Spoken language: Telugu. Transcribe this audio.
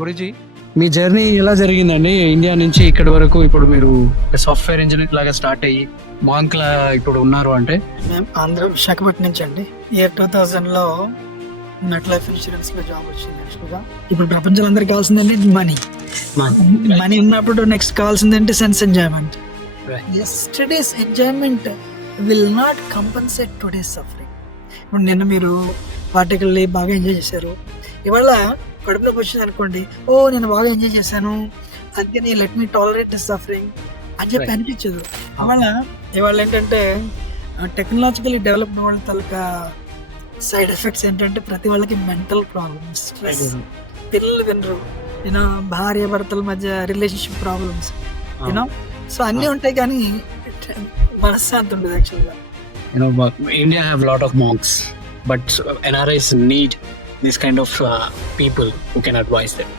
గురుజీ, మీ జర్నీ ఎలా జరిగిందండి ఇండియా నుంచి ఇక్కడి వరకు? ఇప్పుడు మీరు సాఫ్ట్వేర్ ఇంజనీర్ లాగా స్టార్ట్ అయ్యి మాంక్ లా ఇప్పుడు ఉన్నారు అంటే? మేము ఆంధ్ర విశాఖపట్నం నుంచి అండి. ఇయర్ 2000లో మెట్ లైఫ్ ఇన్సూరెన్స్ లో జాబ్ వచ్చింది. యాక్చువల్గా ఇప్పుడు ప్రపంచంలో అందరికి కావాల్సిందండి మనీ. మనీ ఉన్నప్పుడు నెక్స్ట్ కావాల్సిందంటే sense enjoyment. Yesterday's enjoyment will not compensate today's suffering. ఇప్పుడు నిన్న మీరు పార్టీకి వెళ్ళి బాగా ఎంజాయ్ చేశారు, ఇవాళ కడుపులోకి వచ్చింది అనుకోండి, ఓ నేను బాగా ఎంజాయ్ చేశాను అందుకని let me tolerate this suffering అని చెప్పి అనిపించదు. ఇవాళ ఏంటంటే టెక్నాలజికల్లీ డెవలప్ వాళ్ళ తాలూకా సైడ్ ఎఫెక్ట్స్ ఏంటంటే ప్రతి వాళ్ళకి మెంటల్ ప్రాబ్లమ్స్, స్ట్రెస్, పిల్లలు వినరు, యూనో భార్య భర్తల మధ్య రిలేషన్షిప్ ప్రాబ్లమ్స్, యూనో సో అన్నీ ఉంటాయి కానీ మనశ్శాంతి ఉండదు యాక్చువల్గా. India have a lot of monks, but NRIs need this kind of people who can advise them.